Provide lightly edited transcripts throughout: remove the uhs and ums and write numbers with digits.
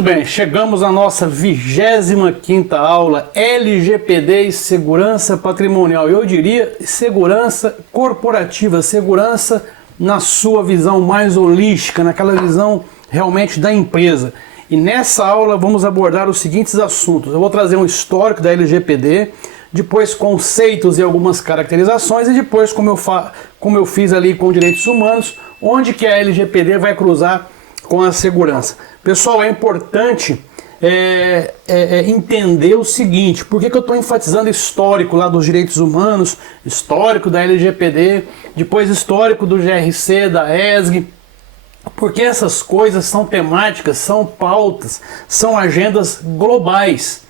Muito bem, chegamos à nossa 25ª aula, LGPD e segurança patrimonial. Eu diria segurança corporativa, segurança na sua visão mais holística, naquela visão realmente da empresa. E nessa aula vamos abordar os seguintes assuntos. Eu vou trazer um histórico da LGPD, depois conceitos e algumas caracterizações e depois como eu fiz ali com direitos humanos, onde que a LGPD vai cruzar com a segurança. Pessoal, é importante entender o seguinte: por que eu estou enfatizando histórico lá dos direitos humanos, histórico da LGPD, depois histórico do GRC, da ESG, porque essas coisas são temáticas, são pautas, são agendas globais.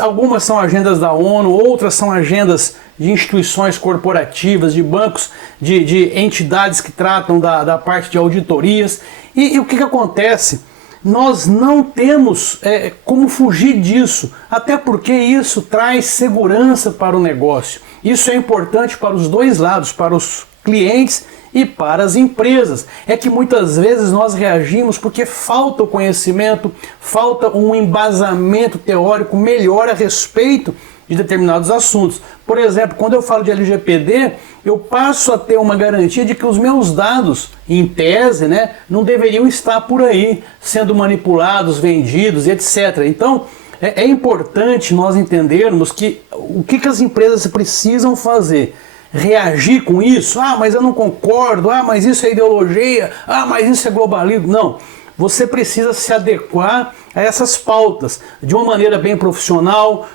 Algumas são agendas da ONU, outras são agendas de instituições corporativas, de bancos, de entidades que tratam da parte de auditorias. E o que acontece? Nós não temos como fugir disso, até porque isso traz segurança para o negócio. Isso é importante para os dois lados, para os clientes e para as empresas. É que muitas vezes nós reagimos porque falta o conhecimento, falta um embasamento teórico melhor a respeito de determinados assuntos. Por exemplo, quando eu falo de LGPD, eu passo a ter uma garantia de que os meus dados, em tese, não deveriam estar por aí, sendo manipulados, vendidos, etc. Então, é importante nós entendermos que o que as empresas precisam fazer. Reagir com isso? Ah, mas eu não concordo. Ah, mas isso é ideologia. Ah, mas isso é globalismo. Não. Você precisa se adequar a essas pautas de uma maneira bem profissional,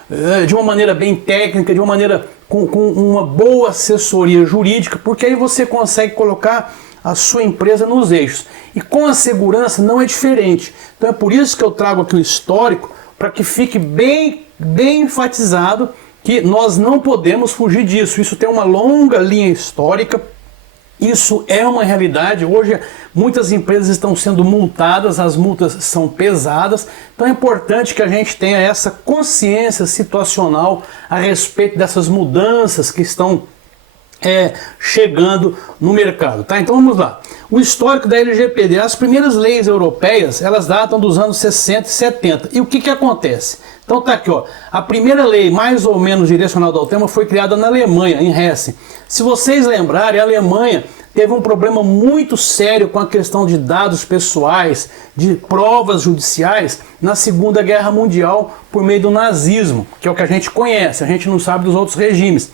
de uma maneira bem técnica, de uma maneira com uma boa assessoria jurídica, porque aí você consegue colocar a sua empresa nos eixos. E com a segurança não é diferente. Então é por isso que eu trago aqui o histórico, para que fique bem enfatizado que nós não podemos fugir disso. Isso tem uma longa linha histórica, isso é uma realidade. Hoje muitas empresas estão sendo multadas, as multas são pesadas, então é importante que a gente tenha essa consciência situacional a respeito dessas mudanças que estão chegando no mercado, tá? Então vamos lá. O histórico da LGPD, as primeiras leis europeias, elas datam dos anos 60 e 70. E o que acontece? Então tá aqui, ó. A primeira lei mais ou menos direcionada ao tema foi criada na Alemanha, em Hessen. Se vocês lembrarem, a Alemanha teve um problema muito sério com a questão de dados pessoais, de provas judiciais na Segunda Guerra Mundial por meio do nazismo, que é o que a gente conhece, a gente não sabe dos outros regimes.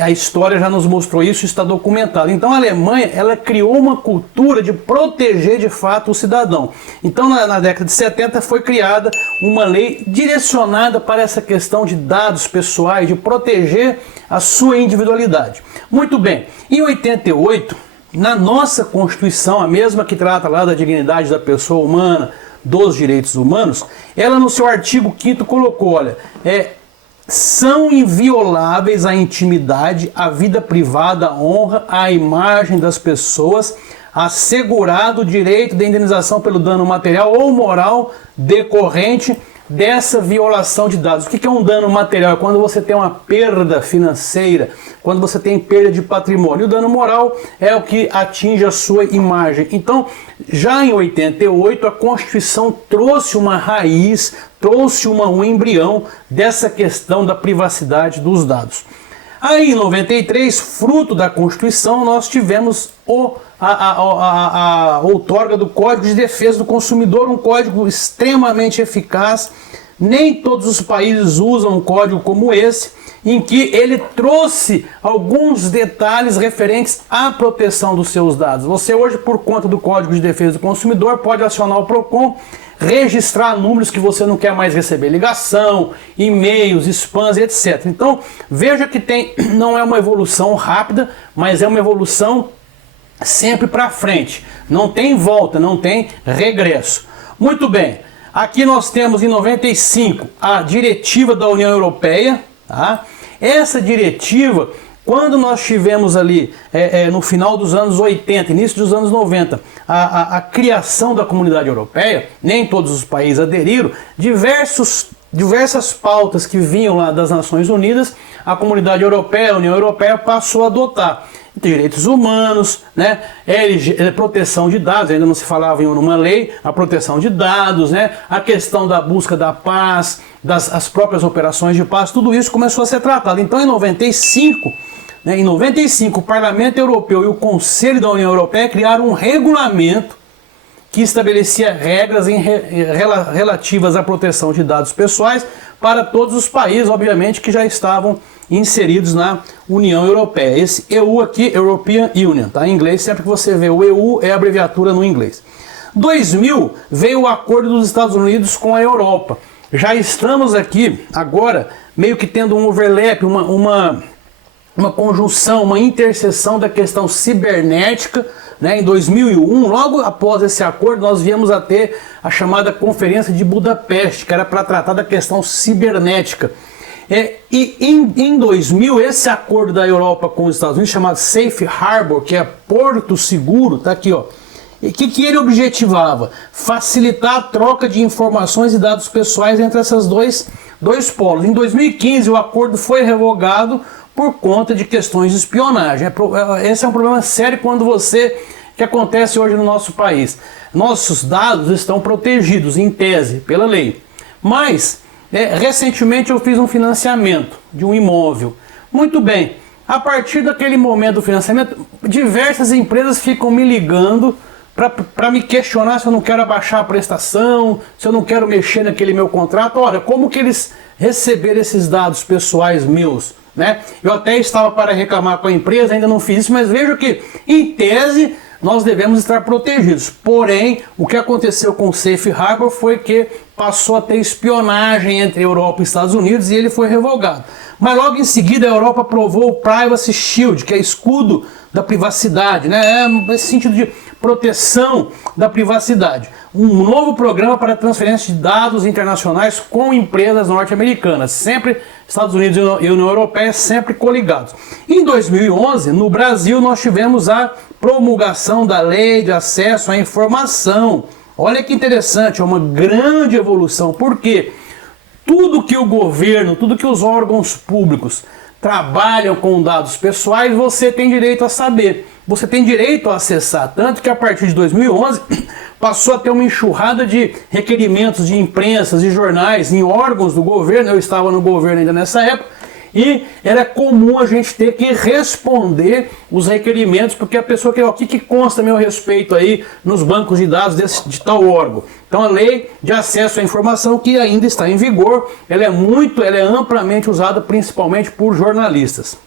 A história já nos mostrou isso, está documentado. Então a Alemanha, ela criou uma cultura de proteger de fato o cidadão. Então na década de 70 foi criada uma lei direcionada para essa questão de dados pessoais, de proteger a sua individualidade. Muito bem, em 88, na nossa Constituição, a mesma que trata lá da dignidade da pessoa humana, dos direitos humanos, ela no seu artigo 5º colocou, olha, são invioláveis a intimidade, a vida privada, a honra, a imagem das pessoas, assegurado o direito de indenização pelo dano material ou moral decorrente dessa violação de dados. O que é um dano material? É quando você tem uma perda financeira, quando você tem perda de patrimônio. O dano moral é o que atinge a sua imagem. Então, já em 88, a Constituição trouxe uma raiz, trouxe um embrião dessa questão da privacidade dos dados. Aí, em 93, fruto da Constituição, nós tivemos a outorga do Código de Defesa do Consumidor, um código extremamente eficaz. Nem todos os países usam um código como esse, em que ele trouxe alguns detalhes referentes à proteção dos seus dados. Você hoje, por conta do Código de Defesa do Consumidor, pode acionar o PROCON, registrar números que você não quer mais receber, ligação, e-mails, spams, etc. Então, veja que não é uma evolução rápida, mas é uma evolução sempre para frente. Não tem volta, não tem regresso. Muito bem, aqui nós temos em 95 a diretiva da União Europeia, tá? Essa diretiva, quando nós tivemos ali no final dos anos 80, início dos anos 90, a criação da Comunidade Europeia, nem todos os países aderiram, diversas pautas que vinham lá das Nações Unidas, a Comunidade Europeia, a União Europeia passou a adotar. direitos humanos, né? Proteção de dados, ainda não se falava em uma lei, a proteção de dados, né? A questão da busca da paz, as próprias operações de paz, tudo isso começou a ser tratado. Então, em 95, o Parlamento Europeu e o Conselho da União Europeia criaram um regulamento que estabelecia regras relativas à proteção de dados pessoais para todos os países, obviamente, que já estavam inseridos na União Europeia. Esse EU aqui, European Union, tá? Em inglês, sempre que você vê o EU, é a abreviatura no inglês. 2000 veio o acordo dos Estados Unidos com a Europa. Já estamos aqui, agora, meio que tendo um overlap, uma conjunção, uma interseção da questão cibernética, né? Em 2001, logo após esse acordo, nós viemos a ter a chamada Conferência de Budapeste, que era para tratar da questão cibernética. E em 2000, esse acordo da Europa com os Estados Unidos, chamado Safe Harbor, que é Porto Seguro, tá aqui, ó. E o que ele objetivava? Facilitar a troca de informações e dados pessoais entre esses dois polos. Em 2015, o acordo foi revogado por conta de questões de espionagem. Esse é um problema sério que acontece hoje no nosso país. Nossos dados estão protegidos, em tese, pela lei. Mas, recentemente eu fiz um financiamento de um imóvel. Muito bem, a partir daquele momento do financiamento, diversas empresas ficam me ligando para me questionar se eu não quero abaixar a prestação, se eu não quero mexer naquele meu contrato. Ora, como que eles receberam esses dados pessoais meus? Né? Eu até estava para reclamar com a empresa, ainda não fiz isso, mas vejo que, em tese, nós devemos estar protegidos. Porém, o que aconteceu com o Safe Harbor foi que passou a ter espionagem entre Europa e Estados Unidos e ele foi revogado. Mas logo em seguida a Europa aprovou o Privacy Shield, que é escudo da privacidade, né? Nesse sentido de proteção da privacidade. Um novo programa para transferência de dados internacionais com empresas norte-americanas, sempre Estados Unidos e União Europeia sempre coligados. Em 2011, no Brasil, nós tivemos a promulgação da Lei de Acesso à Informação. Olha que interessante, é uma grande evolução, porque tudo que o governo, tudo que os órgãos públicos trabalham com dados pessoais, você tem direito a saber, você tem direito a acessar, tanto que a partir de 2011 passou a ter uma enxurrada de requerimentos de imprensas e jornais em órgãos do governo. Eu estava no governo ainda nessa época, e era comum a gente ter que responder os requerimentos, porque a pessoa quer, o que consta a meu respeito aí nos bancos de dados de tal órgão. Então a lei de acesso à informação, que ainda está em vigor, ela é amplamente usada principalmente por jornalistas.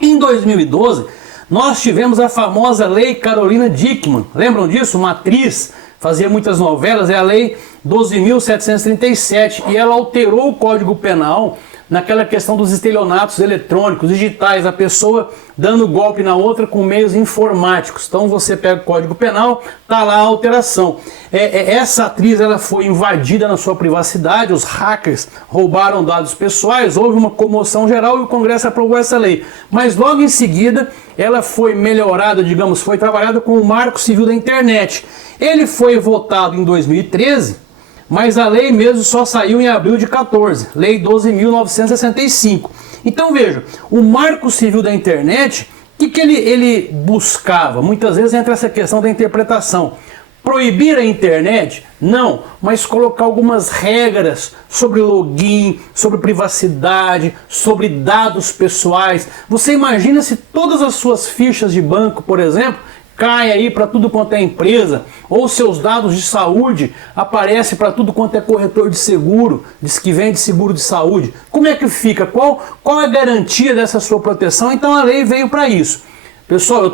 Em 2012, nós tivemos a famosa Lei Carolina Dickmann. Lembram disso? Uma atriz, fazia muitas novelas, é a Lei 12.737, e ela alterou o Código Penal naquela questão dos estelionatos eletrônicos, digitais, a pessoa dando golpe na outra com meios informáticos. Então você pega o Código Penal, tá lá a alteração. Essa atriz, ela foi invadida na sua privacidade, os hackers roubaram dados pessoais, houve uma comoção geral e o Congresso aprovou essa lei. Mas logo em seguida, ela foi melhorada, digamos, foi trabalhada com o Marco Civil da Internet. Ele foi votado em 2013, mas a lei mesmo só saiu em abril de 14, Lei 12.965. Então veja, o Marco Civil da Internet, o que ele buscava? Muitas vezes entra essa questão da interpretação. Proibir a internet? Não, mas colocar algumas regras sobre login, sobre privacidade, sobre dados pessoais. Você imagina se todas as suas fichas de banco, por exemplo, cai aí para tudo quanto é empresa, ou seus dados de saúde aparecem para tudo quanto é corretor de seguro, diz que vende seguro de saúde. Como é que fica? Qual é a garantia dessa sua proteção? Então a lei veio para isso. Pessoal,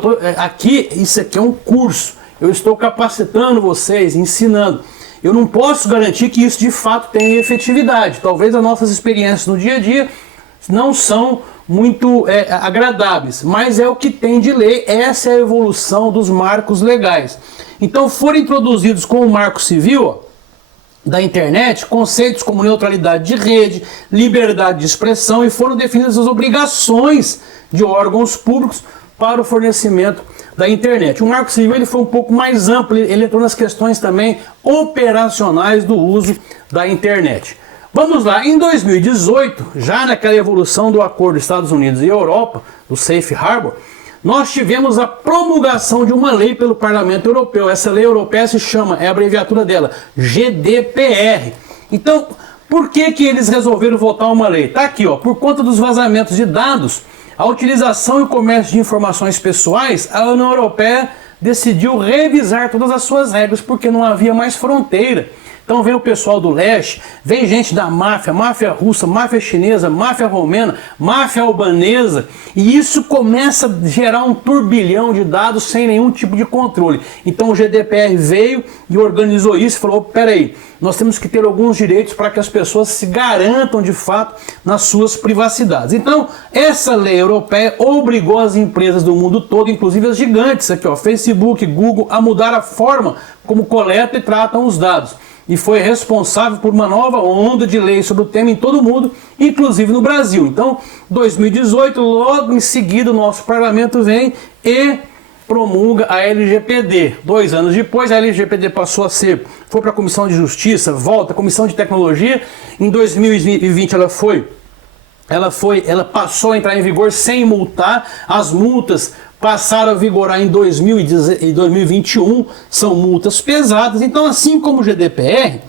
isso aqui é um curso, eu estou capacitando vocês, ensinando. Eu não posso garantir que isso de fato tenha efetividade. Talvez as nossas experiências no dia a dia não são muito agradáveis, mas é o que tem de lei. Essa é a evolução dos marcos legais. Então foram introduzidos com o Marco Civil da internet conceitos como neutralidade de rede, liberdade de expressão, e foram definidas as obrigações de órgãos públicos para o fornecimento da internet. O Marco Civil ele foi um pouco mais amplo, ele entrou nas questões também operacionais do uso da internet. Vamos lá, em 2018, já naquela evolução do acordo Estados Unidos e Europa, do Safe Harbor, nós tivemos a promulgação de uma lei pelo Parlamento Europeu. Essa lei europeia se chama, é a abreviatura dela, GDPR. Então, por que eles resolveram votar uma lei? Está aqui, ó, por conta dos vazamentos de dados, a utilização e o comércio de informações pessoais, a União Europeia decidiu revisar todas as suas regras, porque não havia mais fronteira. Então vem o pessoal do leste, vem gente da máfia, máfia russa, máfia chinesa, máfia romena, máfia albanesa, e isso começa a gerar um turbilhão de dados sem nenhum tipo de controle. Então o GDPR veio e organizou isso e falou, peraí, nós temos que ter alguns direitos para que as pessoas se garantam de fato nas suas privacidades. Então essa lei europeia obrigou as empresas do mundo todo, inclusive as gigantes aqui, ó, Facebook, Google, a mudar a forma como coletam e tratam os dados. E foi responsável por uma nova onda de leis sobre o tema em todo o mundo, inclusive no Brasil. Então, 2018, logo em seguida, o nosso parlamento vem e promulga a LGPD. 2 anos depois, a LGPD foi para a Comissão de Justiça, volta, Comissão de Tecnologia. Em 2020 ela passou a entrar em vigor sem multar. As multas passaram a vigorar em 2021, são multas pesadas. Então, assim como o GDPR,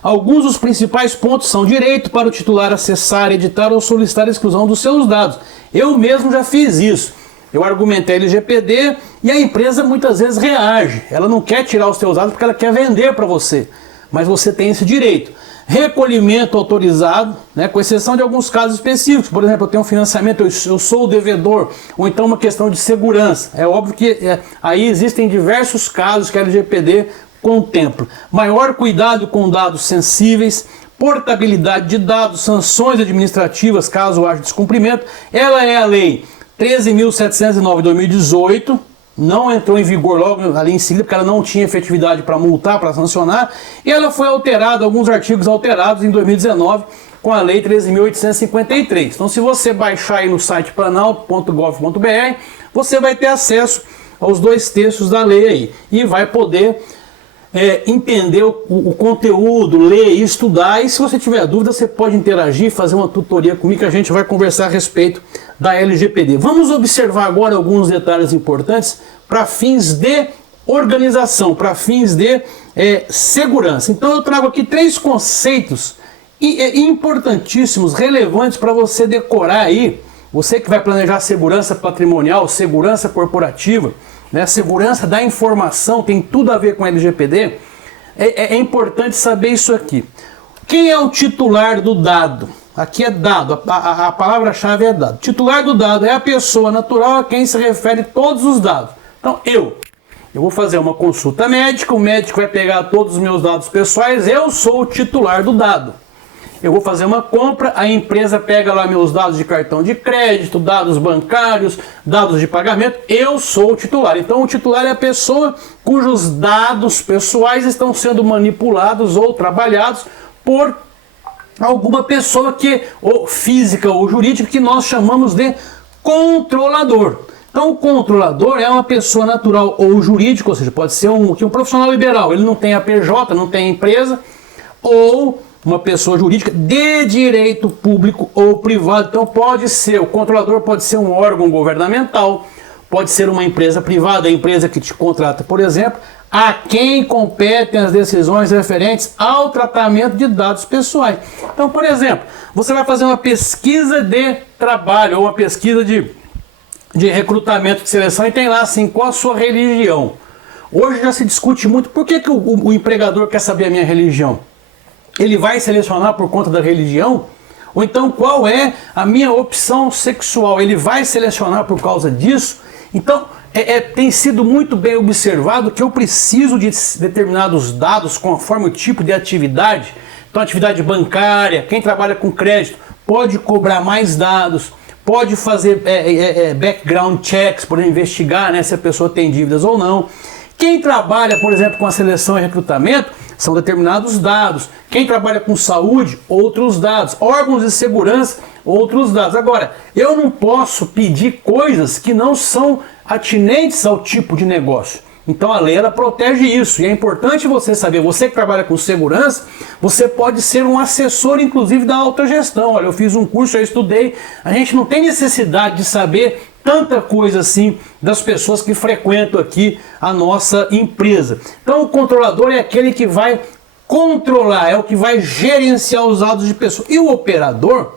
alguns dos principais pontos são direito para o titular acessar, editar ou solicitar a exclusão dos seus dados. Eu mesmo já fiz isso. Eu argumentei LGPD e a empresa muitas vezes reage. Ela não quer tirar os seus dados porque ela quer vender para você, mas você tem esse direito. Recolhimento autorizado, né, com exceção de alguns casos específicos. Por exemplo, eu tenho um financiamento, eu sou o devedor, ou então uma questão de segurança. É óbvio que aí existem diversos casos que a LGPD contempla. Maior cuidado com dados sensíveis, portabilidade de dados, sanções administrativas caso haja descumprimento. Ela é a lei 13.709 de 2018, não entrou em vigor logo ali em seguida, porque ela não tinha efetividade para multar, para sancionar, e ela foi alterada, alguns artigos alterados em 2019 com a lei 13.853. Então, se você baixar aí no site planalto.gov.br, você vai ter acesso aos 2 textos da lei aí, e vai poder entender o conteúdo, ler e estudar. E se você tiver dúvida, você pode interagir, fazer uma tutoria comigo, que a gente vai conversar a respeito da LGPD. Vamos observar agora alguns detalhes importantes para fins de organização, para fins de segurança. Então eu trago aqui 3 conceitos importantíssimos, relevantes para você decorar aí, você que vai planejar segurança patrimonial, segurança corporativa, né, segurança da informação, tem tudo a ver com a LGPD. É importante saber isso aqui. Quem é o titular do dado? Aqui é dado, a palavra-chave é dado. Titular do dado é a pessoa natural a quem se refere todos os dados. Então eu vou fazer uma consulta médica, o médico vai pegar todos os meus dados pessoais, eu sou o titular do dado. Eu vou fazer uma compra, a empresa pega lá meus dados de cartão de crédito, dados bancários, dados de pagamento, eu sou o titular. Então o titular é a pessoa cujos dados pessoais estão sendo manipulados ou trabalhados por alguma pessoa ou física ou jurídica, que nós chamamos de controlador. Então o controlador é uma pessoa natural ou jurídica, ou seja, pode ser um profissional liberal, ele não tem a PJ, não tem empresa, ou uma pessoa jurídica de direito público ou privado. Então o controlador pode ser um órgão governamental, pode ser uma empresa privada, a empresa que te contrata, por exemplo, a quem competem as decisões referentes ao tratamento de dados pessoais. Então, por exemplo, você vai fazer uma pesquisa de trabalho ou uma pesquisa de recrutamento, de seleção, e tem lá assim, qual a sua religião? Hoje já se discute muito, por que o empregador quer saber a minha religião? Ele vai selecionar por conta da religião? Ou então qual é a minha opção sexual? Ele vai selecionar por causa disso? Então tem sido muito bem observado que eu preciso de determinados dados conforme o tipo de atividade. Então atividade bancária, quem trabalha com crédito pode cobrar mais dados, pode fazer background checks, por investigar, né, se a pessoa tem dívidas ou não. Quem trabalha, por exemplo, com a seleção e recrutamento, são determinados dados. Quem trabalha com saúde, outros dados. Órgãos de segurança, outros dados. Agora, eu não posso pedir coisas que não são atinentes ao tipo de negócio. Então a lei ela protege isso e é importante você saber, você que trabalha com segurança, você pode ser um assessor inclusive da autogestão. Olha, eu fiz um curso, eu estudei, a gente não tem necessidade de saber tanta coisa assim das pessoas que frequentam aqui a nossa empresa. Então o controlador é aquele que vai controlar, é o que vai gerenciar os dados de pessoas. E o operador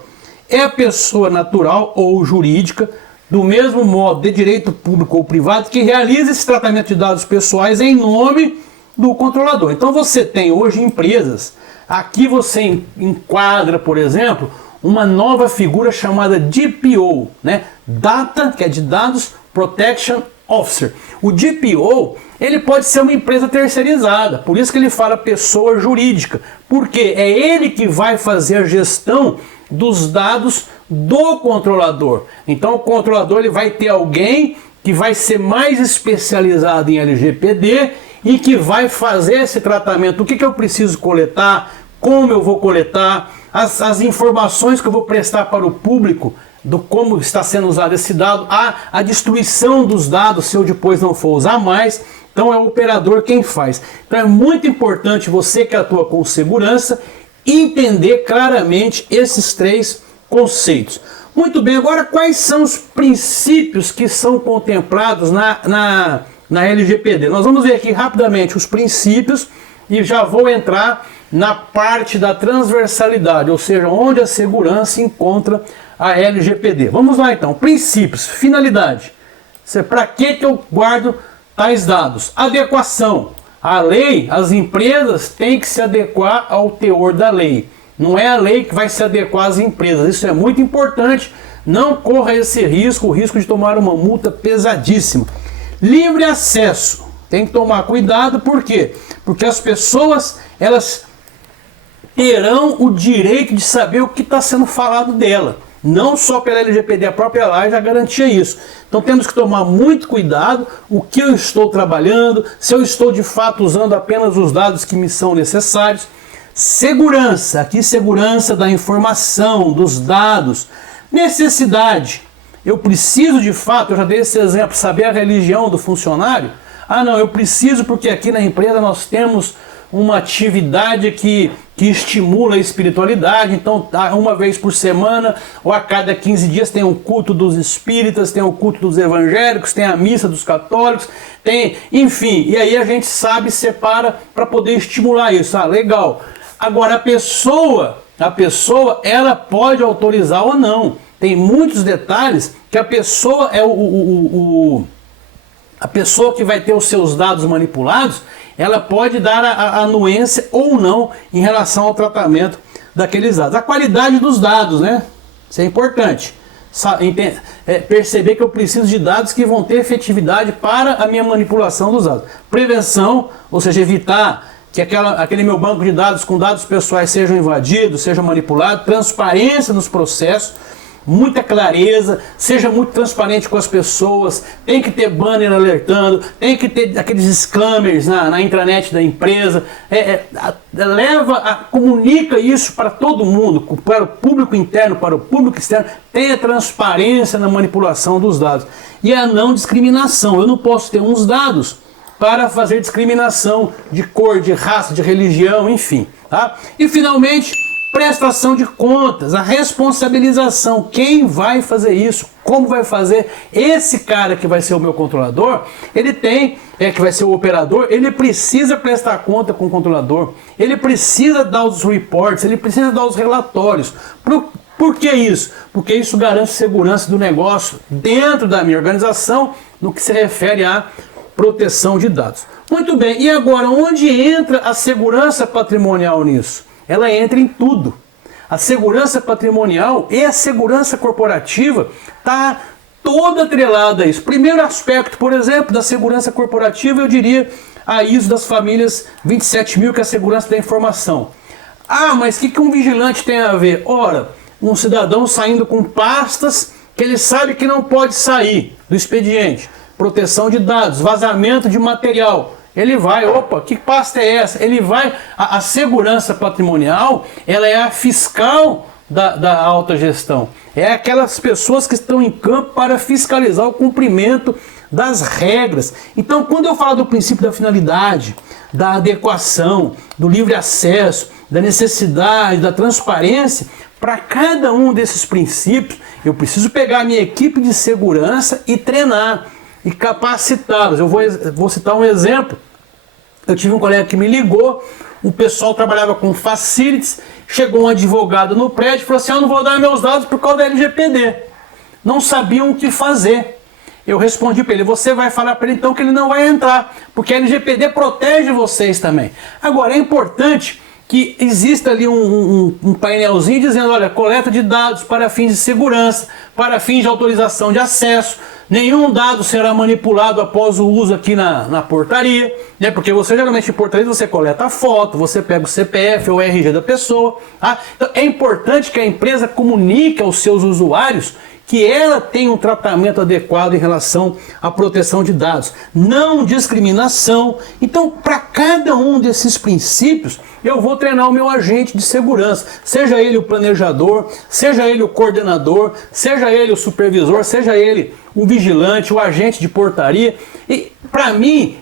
é a pessoa natural ou jurídica, do mesmo modo de direito público ou privado, que realiza esse tratamento de dados pessoais em nome do controlador. Então você tem hoje empresas, aqui você enquadra, por exemplo, uma nova figura chamada DPO, né? Data, que é de Dados Protection Officer. O DPO, ele pode ser uma empresa terceirizada, por isso que ele fala pessoa jurídica, porque é ele que vai fazer a gestão dos dados do controlador. Então o controlador ele vai ter alguém que vai ser mais especializado em LGPD e que vai fazer esse tratamento. O que eu preciso coletar, como eu vou coletar, as informações que eu vou prestar para o público do como está sendo usado esse dado, a destruição dos dados se eu depois não for usar mais. Então é o operador quem faz. Então é muito importante você que atua com segurança entender claramente esses três conceitos. Muito bem, agora quais são os princípios que são contemplados na LGPD? Nós vamos ver aqui rapidamente os princípios e já vou entrar na parte da transversalidade, ou seja, onde a segurança encontra a LGPD. Vamos lá então, princípios, finalidade. Para que eu guardo tais dados? Adequação. A lei, as empresas têm que se adequar ao teor da lei. Não é a lei que vai se adequar às empresas. Isso é muito importante. Não corra esse risco, o risco de tomar uma multa pesadíssima. Livre acesso. Tem que tomar cuidado, por quê? Porque as pessoas, elas terão o direito de saber o que está sendo falado dela. Não só pela LGPD, a própria lei já garantia isso. Então temos que tomar muito cuidado o que eu estou trabalhando, se eu estou de fato usando apenas os dados que me são necessários. Segurança, aqui segurança da informação, dos dados. Necessidade, eu preciso de fato, eu já dei esse exemplo, saber a religião do funcionário. Ah não, eu preciso porque aqui na empresa nós temos uma atividade que estimula a espiritualidade, então uma vez por semana ou a cada 15 dias tem o culto dos espíritas, tem o culto dos evangélicos, tem a missa dos católicos, tem, enfim, e aí a gente sabe, separa para poder estimular isso, legal. Agora a pessoa ela pode autorizar ou não, tem muitos detalhes que a pessoa é a pessoa que vai ter os seus dados manipulados, ela pode dar a anuência ou não em relação ao tratamento daqueles dados. A qualidade dos dados, né? Isso é importante. Perceber que eu preciso de dados que vão ter efetividade para a minha manipulação dos dados. Prevenção, ou seja, evitar que aquele meu banco de dados com dados pessoais sejam invadidos, sejam manipulados. Transparência nos processos. Muita clareza, seja muito transparente com as pessoas, tem que ter banner alertando, tem que ter aqueles disclaimers na intranet da empresa, comunica isso para todo mundo, para o público interno, para o público externo, tenha transparência na manipulação dos dados. E a não discriminação, eu não posso ter uns dados para fazer discriminação de cor, de raça, de religião, enfim. Tá? E finalmente, prestação de contas, a responsabilização, quem vai fazer isso, como vai fazer, esse cara que vai ser o meu controlador, ele tem, que vai ser o operador, ele precisa prestar conta com o controlador, ele precisa dar os reports, ele precisa dar os relatórios. Por que isso? Porque isso garante segurança do negócio dentro da minha organização, no que se refere à proteção de dados. Muito bem, e agora, onde entra a segurança patrimonial nisso? Ela entra em tudo. A segurança patrimonial e a segurança corporativa está toda atrelada a isso. Primeiro aspecto, por exemplo, da segurança corporativa, eu diria a ISO das famílias 27000, que é a segurança da informação. Ah, mas o que um vigilante tem a ver? Ora, um cidadão saindo com pastas que ele sabe que não pode sair do expediente. Proteção de dados, vazamento de material. Ele vai, opa, que pasta é essa? Ele vai, a segurança patrimonial, ela é a fiscal da alta gestão. É aquelas pessoas que estão em campo para fiscalizar o cumprimento das regras. Então, quando eu falo do princípio da finalidade, da adequação, do livre acesso, da necessidade, da transparência, para cada um desses princípios, eu preciso pegar a minha equipe de segurança e treinar e capacitá-los. Eu vou citar um exemplo. Eu tive um colega que me ligou, o pessoal trabalhava com facilities, chegou um advogado no prédio e falou assim: eu não vou dar meus dados por causa da LGPD. Não sabiam o que fazer. Eu respondi para ele: você vai falar para ele então que ele não vai entrar, porque a LGPD protege vocês também. Agora, é importante que exista ali um painelzinho dizendo: olha, coleta de dados para fins de segurança, para fins de autorização de acesso, nenhum dado será manipulado após o uso aqui na portaria, né? Porque você geralmente em portaria você coleta a foto, você pega o CPF ou o RG da pessoa, tá? Então é importante que a empresa comunique aos seus usuários que ela tem um tratamento adequado em relação à proteção de dados, não discriminação. Então, para cada um desses princípios, eu vou treinar o meu agente de segurança, seja ele o planejador, seja ele o coordenador, seja ele o supervisor, seja ele o vigilante, o agente de portaria. E, para mim,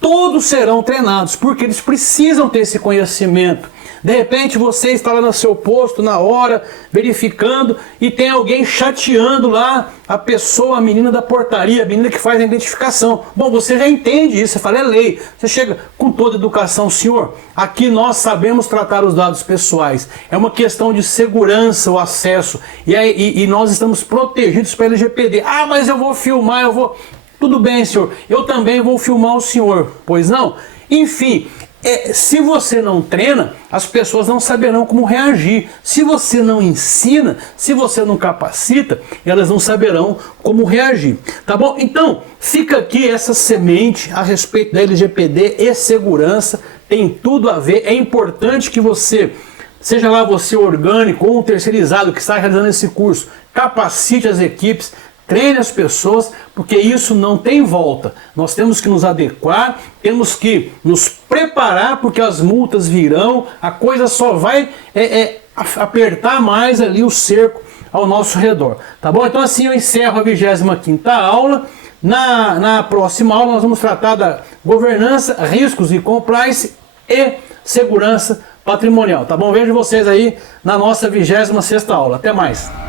todos serão treinados, porque eles precisam ter esse conhecimento. De repente você está lá no seu posto, na hora, verificando, e tem alguém chateando lá a pessoa, a menina da portaria, a menina que faz a identificação. Bom, você já entende isso, você fala: é lei. Você chega com toda educação: senhor, aqui nós sabemos tratar os dados pessoais. É uma questão de segurança, o acesso. E nós estamos protegidos pela LGPD. Ah, mas eu vou filmar, eu vou... Tudo bem, senhor, eu também vou filmar o senhor, pois não? Enfim... se você não treina, as pessoas não saberão como reagir. Se você não ensina, se você não capacita, elas não saberão como reagir. Tá bom? Então, fica aqui essa semente a respeito da LGPD e segurança. Tem tudo a ver. É importante que você, seja lá você orgânico ou um terceirizado que está realizando esse curso, capacite as equipes, treine as pessoas, porque isso não tem volta. Nós temos que nos adequar, temos que nos preparar, porque as multas virão, a coisa só vai apertar mais ali o cerco ao nosso redor. Tá bom? Então assim eu encerro a 25ª aula. Na próxima aula nós vamos tratar da governança, riscos e compliance e segurança patrimonial. Tá bom? Vejo vocês aí na nossa 26ª aula. Até mais!